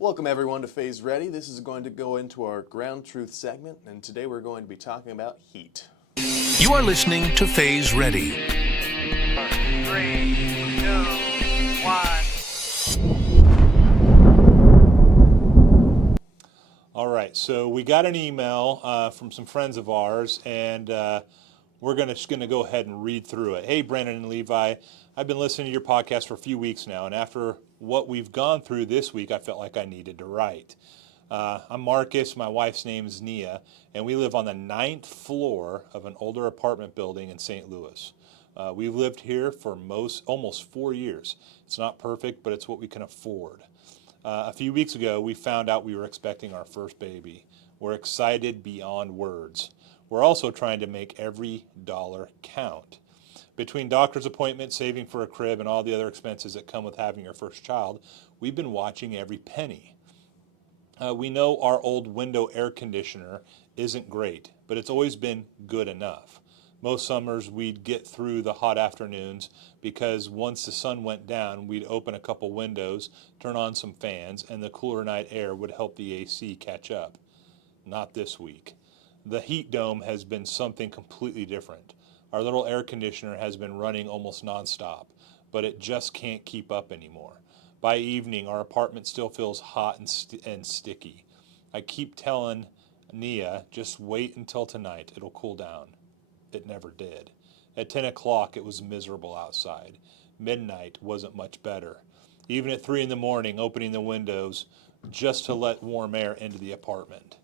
Welcome everyone to Phase Ready. This is going to go into our ground truth segment, and today we're going to be talking about heat. You are listening to Phase Ready. 3, 2, 1. All right, so we got an email from some friends of ours, and we're just going to go ahead and read through it. Hey, Brandon and Levi, I've been listening to your podcast for a few weeks now, and after what we've gone through this week, I felt like I needed to write. I'm Marcus, my wife's name is Nia, and we live on the 9th floor of an older apartment building in St. Louis. We've lived here for almost 4 years. It's not perfect, but it's what we can afford. A few weeks ago, we found out we were expecting our first baby. We're excited beyond words. We're also trying to make every dollar count. Between doctor's appointments, saving for a crib, and all the other expenses that come with having your first child, we've been watching every penny. We know our old window air conditioner isn't great, but it's always been good enough. Most summers we'd get through the hot afternoons because once the sun went down, we'd open a couple windows, turn on some fans, and the cooler night air would help the AC catch up. Not this week. The heat dome has been something completely different. Our little air conditioner has been running almost nonstop, but it just can't keep up anymore. By evening, our apartment still feels hot and sticky. I keep telling Nia, just wait until tonight, it'll cool down. It never did. At 10 o'clock, it was miserable outside. Midnight wasn't much better. Even at 3 in the morning, opening the windows just to let warm air into the apartment.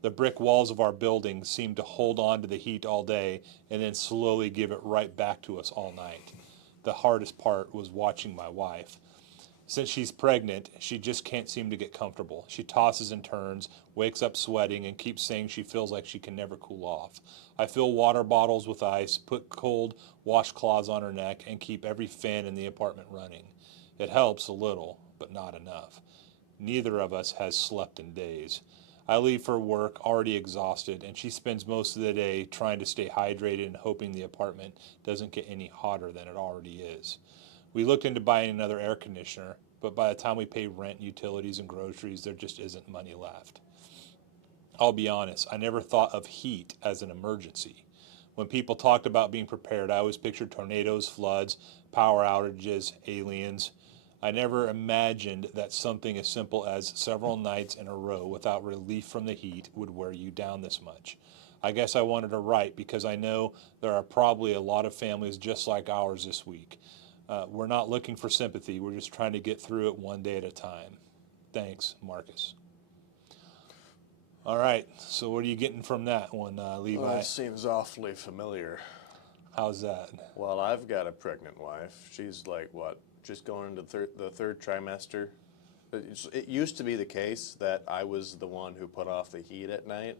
The brick walls of our building seemed to hold on to the heat all day and then slowly give it right back to us all night. The hardest part was watching my wife. Since she's pregnant, she just can't seem to get comfortable. She tosses and turns, wakes up sweating, and keeps saying she feels like she can never cool off. I fill water bottles with ice, put cold washcloths on her neck, and keep every fan in the apartment running. It helps a little, but not enough. Neither of us has slept in days. I leave for work already exhausted, and she spends most of the day trying to stay hydrated and hoping the apartment doesn't get any hotter than it already is. We looked into buying another air conditioner, but by the time we pay rent, utilities, and groceries, there just isn't money left. I'll be honest, I never thought of heat as an emergency. When people talked about being prepared, I always pictured tornadoes, floods, power outages, aliens. I never imagined that something as simple as several nights in a row without relief from the heat would wear you down this much. I guess I wanted to write because I know there are probably a lot of families just like ours this week. We're not looking for sympathy. We're just trying to get through it one day at a time. Thanks, Marcus. All right, so what are you getting from that one, Levi? Well, it seems awfully familiar. How's that? Well, I've got a pregnant wife. She's like, what, just going into the third trimester? It used to be the case that I was the one who put off the heat at night.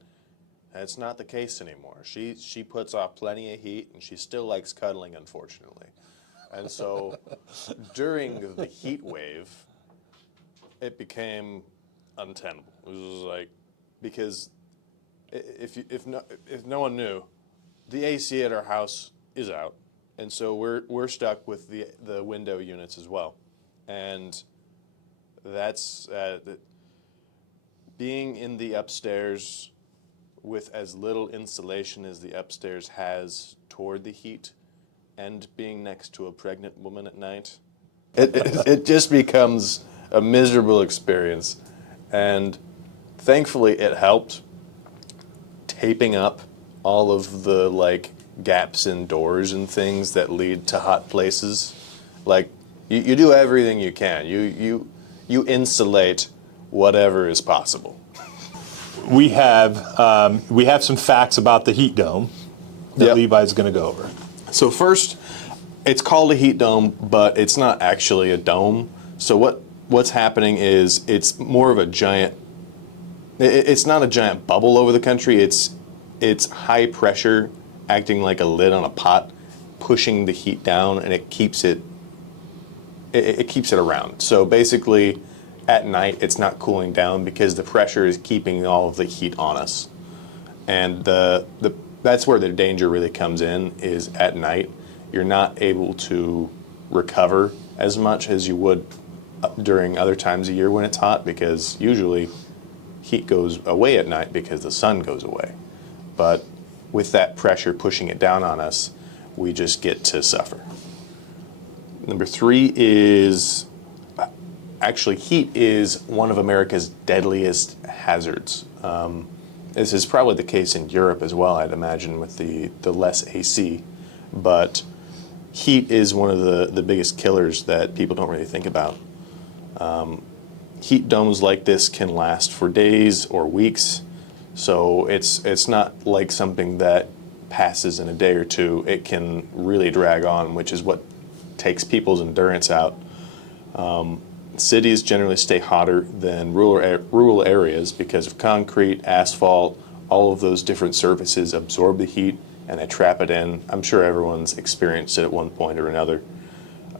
And it's not the case anymore. She puts off plenty of heat, and she still likes cuddling, unfortunately. And so during the heat wave, it became untenable. It was like, because if no one knew, the AC at our house is out, and so we're stuck with the window units as well, and that's being in the upstairs with as little insulation as the upstairs has toward the heat, and being next to a pregnant woman at night, it just becomes a miserable experience. And thankfully it helped taping up all of the gaps in doors and things that lead to hot places. Like you do everything you can. You insulate whatever is possible. We have some facts about the heat dome that Yep. Levi's going to go over. So first, it's called a heat dome, but it's not actually a dome. So what's happening is it's more of a giant. It's not a giant bubble over the country. It's high pressure, acting like a lid on a pot, pushing the heat down, and it keeps it around. So basically, at night it's not cooling down because the pressure is keeping all of the heat on us, and that's where the danger really comes in. Is at night you're not able to recover as much as you would out during other times of year when it's hot, because usually heat goes away at night because the sun goes away. But with that pressure pushing it down on us, we just get to suffer. Number 3 is, actually, heat is one of America's deadliest hazards. This is probably the case in Europe as well, I'd imagine, with the less AC. But heat is one of the biggest killers that people don't really think about. Heat domes like this can last for days or weeks, so it's not like something that passes in a day or two. It can really drag on, which is what takes people's endurance out. Cities generally stay hotter than rural areas because of concrete, asphalt, all of those different surfaces absorb the heat and they trap it in. I'm sure everyone's experienced it at one point or another.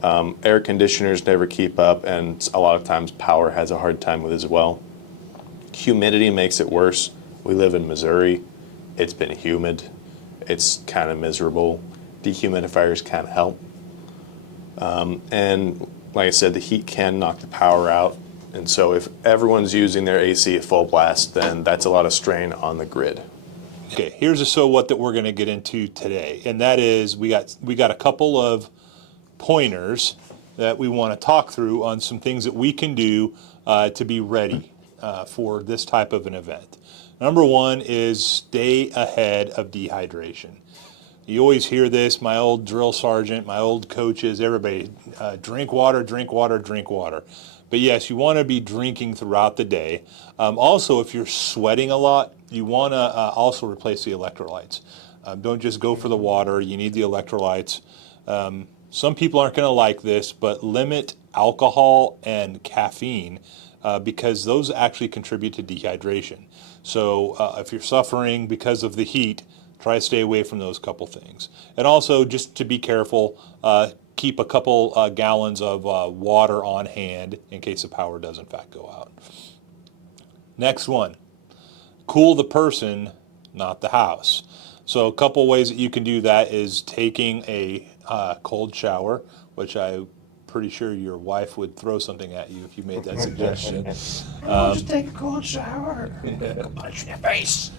Air conditioners never keep up, and a lot of times power has a hard time with it as well. Humidity makes it worse. We live in Missouri. It's been humid. It's kind of miserable. Dehumidifiers can't help. And like I said, the heat can knock the power out. And so if everyone's using their AC at full blast, then that's a lot of strain on the grid. Okay, here's a so what that we're going to get into today, and that is we got a couple of pointers that we want to talk through on some things that we can do to be ready for this type of an event. Number 1 is stay ahead of dehydration. You always hear this, my old drill sergeant, my old coaches, everybody, drink water, drink water, drink water. But yes, you want to be drinking throughout the day. Also, if you're sweating a lot, you want to also replace the electrolytes. Don't just go for the water, you need the electrolytes. Some people aren't going to like this, but limit alcohol and caffeine because those actually contribute to dehydration. So if you're suffering because of the heat, try to stay away from those couple things. And also, just to be careful, keep a couple gallons of water on hand in case the power does in fact go out. Next one, cool the person, not the house. So a couple ways that you can do that is taking a cold shower, which I'm pretty sure your wife would throw something at you if you made that suggestion. Just take a cold shower. Punch in your face.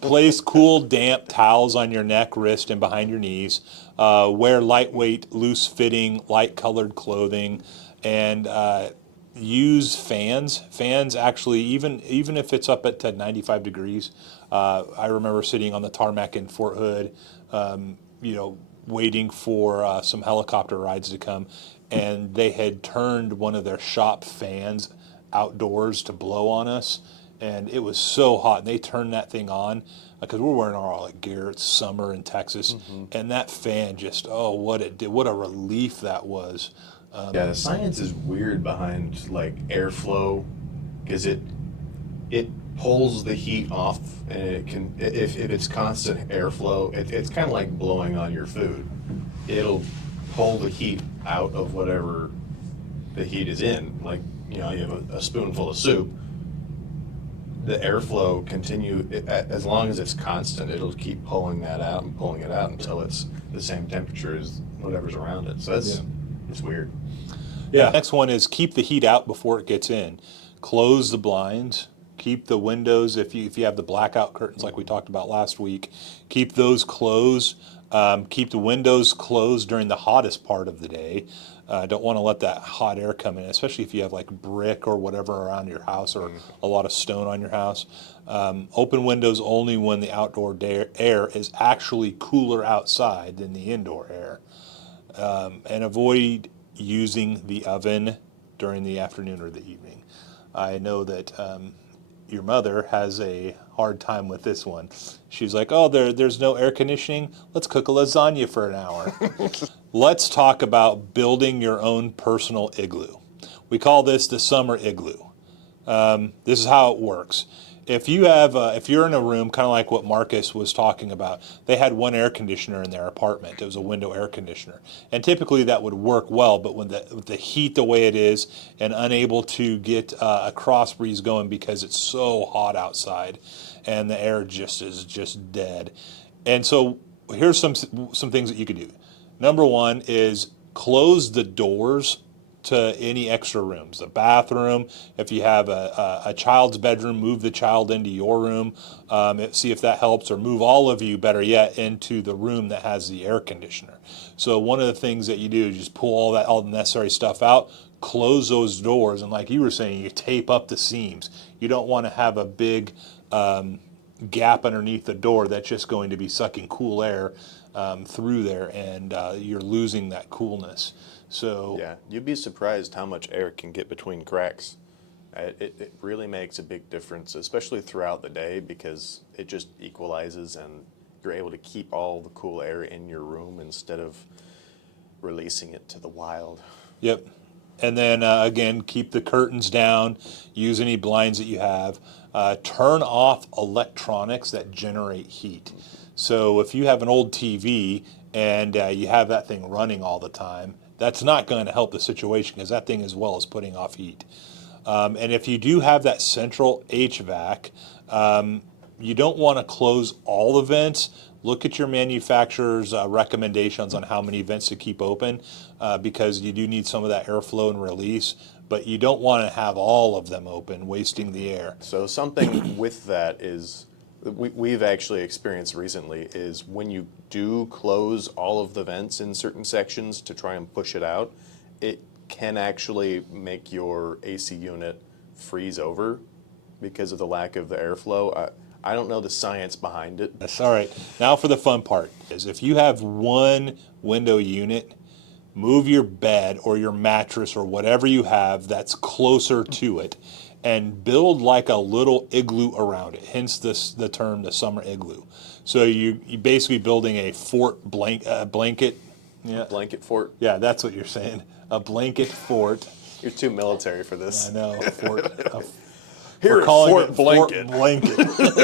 Place cool, damp towels on your neck, wrist, and behind your knees. Wear lightweight, loose-fitting, light-colored clothing, and use fans. Fans actually, even if it's up at 95 degrees. I remember sitting on the tarmac in Fort Hood, waiting for some helicopter rides to come, and they had turned one of their shop fans outdoors to blow on us. And it was so hot, and they turned that thing on because we're wearing all our gear. It's summer in Texas, and that fan just, what it did, what a relief that was. Yeah, the science is weird behind like airflow, because it pulls the heat off, and it can, if it's constant airflow, it's kind of like blowing on your food. It'll pull the heat out of whatever the heat is in. Like, you have a spoonful of soup. The airflow as long as it's constant, it'll keep pulling that out and pulling it out until it's the same temperature as whatever's around it. So it's weird. Yeah. Next one is keep the heat out before it gets in. Close the blinds. Keep the windows, if you have the blackout curtains like we talked about last week, keep those closed. Keep the windows closed during the hottest part of the day. Don't want to let that hot air come in, especially if you have like brick or whatever around your house or a lot of stone on your house. Open windows only when the outdoor air is actually cooler outside than the indoor air. And avoid using the oven during the afternoon or the evening. I know that your mother has a hard time with this one. She's like, there's no air conditioning. Let's cook a lasagna for an hour. Let's talk about building your own personal igloo. We call this the summer igloo. This is how it works. If you're in a room, kind of like what Marcus was talking about, they had one air conditioner in their apartment. It was a window air conditioner. And typically that would work well, but with the heat the way it is and unable to get a cross breeze going because it's so hot outside and the air is just dead. And so here's some things that you could do. Number 1 is close the doors to any extra rooms. The bathroom, if you have a child's bedroom, move the child into your room, see if that helps, or move all of you, better yet, into the room that has the air conditioner. So one of the things that you do is just pull all the necessary stuff out, close those doors, and like you were saying, you tape up the seams. You don't want to have a big gap underneath the door that's just going to be sucking cool air through there, and you're losing that coolness. So Yeah, you'd be surprised how much air can get between cracks. It really makes a big difference, especially throughout the day, because it just equalizes and you're able to keep all the cool air in your room instead of releasing it to the wild. Yep. And then again, keep the curtains down. Use any blinds that you have. Turn off electronics that generate heat. So if you have an old TV and you have that thing running all the time, that's not going to help the situation, because that thing as well is putting off heat. And if you do have that central HVAC, you don't want to close all the vents. Look at your manufacturer's recommendations on how many vents to keep open, because you do need some of that airflow and release, but you don't want to have all of them open, wasting the air. So something with that is, we've actually experienced recently, is when you do close all of the vents in certain sections to try and push it out, it can actually make your AC unit freeze over because of the lack of the airflow. I don't know the science behind it. That's all right. Now for the fun part is, if you have one window unit, move your bed or your mattress or whatever you have that's closer to it, and build like a little igloo around it. Hence the term, the summer igloo. So you basically building a fort blanket. Yeah, Blanket fort. yeah, that's what you're saying. A blanket fort. You're too military for this. I know. Fort. Here We're at calling Fort it Blanket. Fort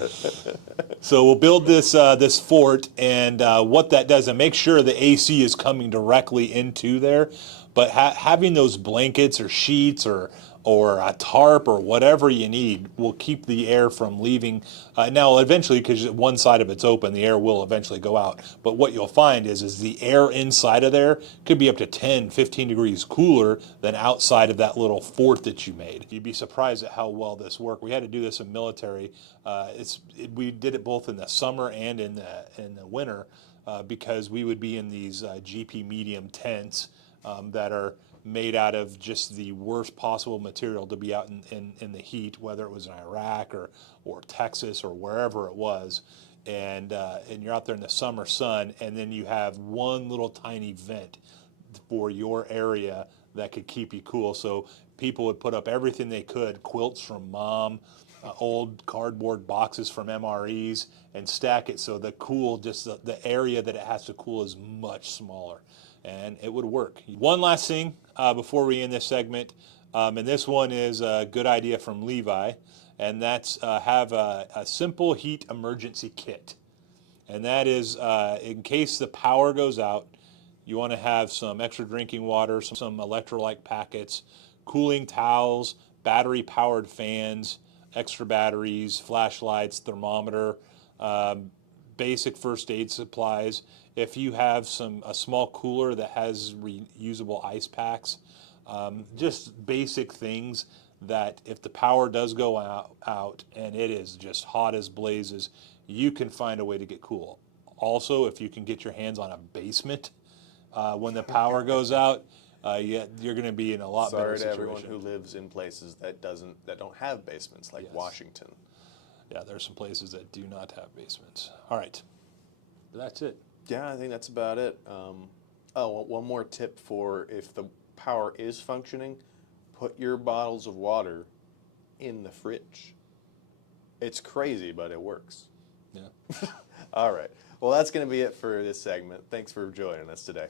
Blanket. So we'll build this fort, and what that does, and make sure the AC is coming directly into there. But having those blankets or sheets or a tarp or whatever you need will keep the air from leaving. Now, eventually, because one side of it's open, the air will eventually go out. But what you'll find is the air inside of there could be up to 10, 15 degrees cooler than outside of that little fort that you made. You'd be surprised at how well this worked. We had to do this in military. We did it both in the summer and in the winter, because we would be in these GP medium tents that are made out of just the worst possible material to be out in the heat, whether it was in Iraq or Texas or wherever it was. And you're out there in the summer sun, and then you have one little tiny vent for your area that could keep you cool. So people would put up everything they could, quilts from mom, old cardboard boxes from MREs, and stack it so the area that it has to cool is much smaller. And it would work. One last thing before we end this segment, and this one is a good idea from Levi, and that's have a simple heat emergency kit. And that is, in case the power goes out, you want to have some extra drinking water, some electrolyte packets, cooling towels, battery-powered fans, extra batteries, flashlights, thermometer, basic first aid supplies. If you have a small cooler that has reusable ice packs, just basic things that if the power does go out and it is just hot as blazes, you can find a way to get cool. Also, if you can get your hands on a basement when the power goes out, you're going to be in a lot better Sorry to situation. everyone who lives in places that don't have basements, like Yes. Washington. Yeah, there's some places that do not have basements. All right, but that's it. Yeah, I think that's about it. One more tip for if the power is functioning, put your bottles of water in the fridge. It's crazy, but it works. Yeah. All right. Well, that's going to be it for this segment. Thanks for joining us today.